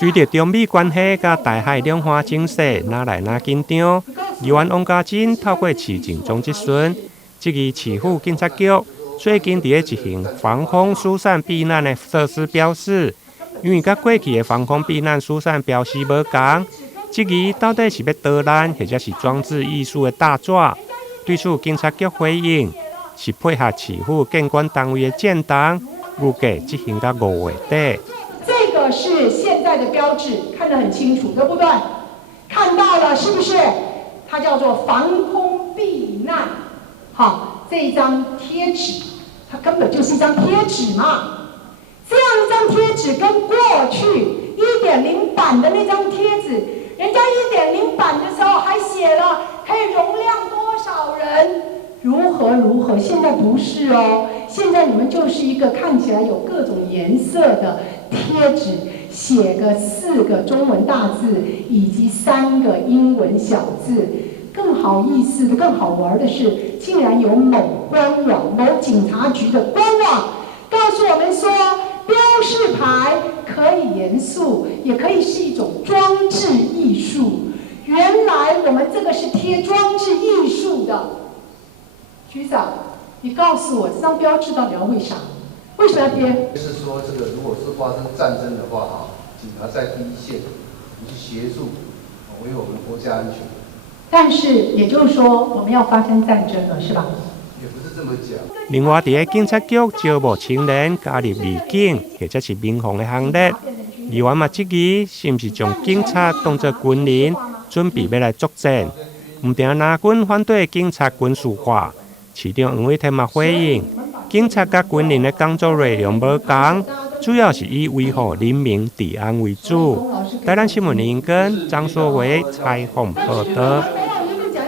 随着中美关系甲台海两岸情势哪来哪紧张，议员王家珍透过市政总质询，质疑市府警察局最近伫执行防空疏散避难的措施标示，因为甲过去的防空避难疏散标示无同，质疑到底是要导弹或者是装置艺术的大纸。对此，警察局回应是配合市府监管单位的建档，预计执行到5月底。这个是现在的标志，看得很清楚，对不对？看到了是不是？它叫做防空避难。好，这一张贴纸，它根本就是一张贴纸嘛。这样一张贴纸跟过去1.0版的那张贴纸，人家1.0版的时候还写了可以容量多少人，如何，现在不是哦。现在你们就是一个看起来有各种颜色的贴纸，写个4个中文大字以及3个英文小字。更好意思的、更好玩的是，竟然有某官网、某警察局的官网告诉我们说，标示牌可以严肃，也可以是一种装置艺术。原来我们这个是贴装置艺术的。局长，你告诉我这张标志到底要为啥？为什么要贴？是说这个如果是发生战争的话，警察在第一线，去协助维护我们国家安全。但是也就是说，我们要发生战争了，是吧？也不是这么讲。另外，伫警察局招募青年加入义警或者是民防的行列，议员嘛质疑是毋是将警察当作军人，准备要来作战。唔定拿军反对警察军事化，市长黄伟天嘛回应，警察甲军人的工作内容无同，主要是以维护人民治安为主。台南新闻林根张硕伟采访报道。